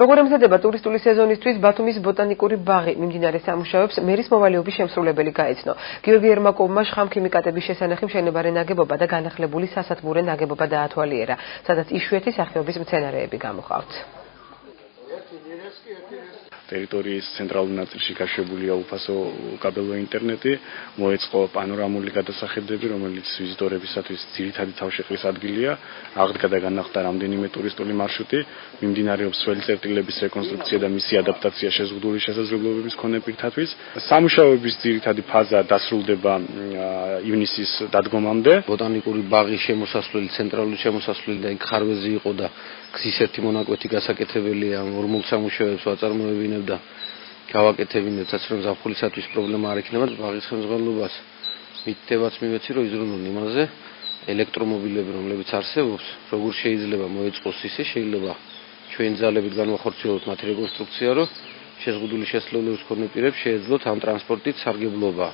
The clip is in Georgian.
როგორ ემზადება ტურისტული სეზონისთვის ბათუმის ბოტანიკური ბაღი მიმდინარე სამუშაოებს მერის მოვალეობის შემსრულებელი გაეცნო. გიორგი ერმაკოვმა შხამქიმიკატების შესანახი მშენებარე ნაგებობა და განახლებული სასათბურე ნაგებობა დაათვალიერა, სადაც იშვიათი სახეობის მცენარეები გამოჰყავთ. ტერიტორიის ცენტრალურ ნაწილში გაშვებულია უფასო კაბელო ინტერნეტი, მოეწყო პანორამული გადასახედები, რომელიც ვიზიტორებისათვის ძირითადი თავშეყრის ადგილია, აღდგა და განახლდა რამდენიმე ტურისტული მარშრუტი, მიმდინარეობს ძველი წერტილების რეკონსტრუქცია და მისი ადაპტაცია შეზღუდული შესაძლებლობების მქონე პირთათვის. სამუშაოების ძირითადი ფაზა დასრულდება ივნისის დადგომამდე. ბოტანიკური ბაღის შემოსასვლელი, ცენტრალური შემოსასვლელი და იქ ხარვეზი იყო და გზის ერთი მონაკვეთი გასაკეთებელია, ორმულ სამუშაოებს ვაწარმოებინებდა გავაკეთებინებთ, რომ ზაფხულისათვის პრობლემა არ იქნება. ბაღის ხელმძღვანელობას მითითებაც მივეცი, რომ იზრუნონ იმაზე ელექტრომობილები, რომლებიც არსებობს, როგორ შეიძლება მოეწყოს ისე, შეიძლება ჩვენ ძალებით განვახორციელოთ მათი რეკონსტრუქცია, რომ შეზღუდული შესაძლებლობის მქონე პირებს შეეძლოთ ამ ტრანსპორტით სარგებლობა.